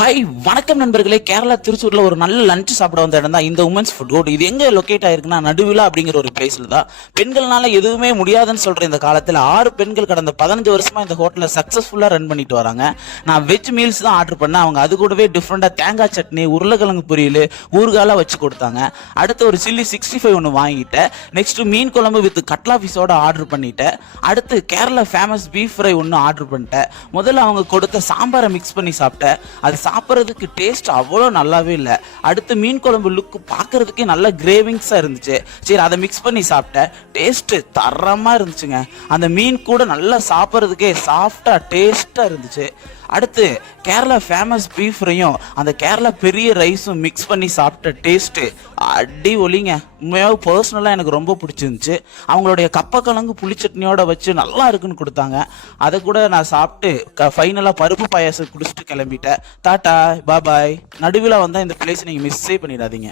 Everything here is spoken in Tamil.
ஹாய் வணக்கம் நண்பர்களே. கேரளா திருச்சூர்ல ஒரு நல்ல லஞ்ச் சாப்பிட வந்த இடம் தான் இந்த உமன்ஸ் ஃபுட் கோர்ட். இது எங்க லொக்கேட் ஆயிருக்குன்னா நடுவிழா அப்படிங்கிற ஒரு பிளேஸ்ல தான். பெண்கள்னால எதுவுமே முடியாதுன்னு சொல்ற இந்த காலத்துல 6 பெண்கள் கடந்த 15 வருஷமா இந்த ஹோட்டலை சக்சஸ்ஃபுல்லா ரன் பண்ணிட்டு வராங்க. நான் வெஜ் மீல்ஸ் தான் ஆர்டர் பண்ணேன். அவங்க அது கூடவே டிஃப்ரெண்டா தேங்காய் சட்னி, உருளைக்கிழங்கு பொரியல், ஊறுகாலா வச்சு கொடுத்தாங்க. அடுத்து ஒரு சில்லி 65 ஒன்று வாங்கிட்டேன். நெக்ஸ்ட் மீன் குழம்பு வித் கட்லா பீஸோட ஆர்டர் பண்ணிட்டேன். அடுத்து கேரளா ஃபேமஸ் பீஃப் ஃப்ரை ஒன்று ஆர்டர் பண்ணிட்டேன். முதல்ல அவங்க கொடுத்த சாம்பாரை மிக்ஸ் பண்ணி சாப்பிட்டேன். அது சாப்பிட்றதுக்கு டேஸ்ட் அவ்வளோ நல்லாவே இல்லை. அடுத்து மீன் குழம்பு லுக்கு பார்க்கறதுக்கே நல்ல கிரேவிங்ஸாக இருந்துச்சு. சரி, அதை மிக்ஸ் பண்ணி சாப்பிட்டேன். டேஸ்ட்டு தரமாக இருந்துச்சுங்க. அந்த மீன் கூட நல்லா சாப்பிட்றதுக்கே சாஃப்டாக டேஸ்ட்டாக இருந்துச்சு. அடுத்து கேரளா ஃபேமஸ் பீஃப் ஃப்ரையும் அந்த கேரளா பெரிய ரைஸும் மிக்ஸ் பண்ணி சாப்பிட்ட டேஸ்ட்டு அடி ஒலிங்க. உண்மையாக பர்சனலாக எனக்கு ரொம்ப பிடிச்சிருந்துச்சு. அவங்களுடைய கப்பக்கிழங்கு புளிச்சட்னியோட வச்சு நல்லா இருக்குன்னு கொடுத்தாங்க. அதை கூட நான் சாப்பிட்டு ஃபைனலாக பருப்பு பாயாசம் குடிச்சிட்டு கிளம்பிட்டேன். டாட்டா பாபாய். நடுவில் வந்தால் இந்த பிளேஸ் நீங்கள் மிஸ்ஸே பண்ணிடாதீங்க.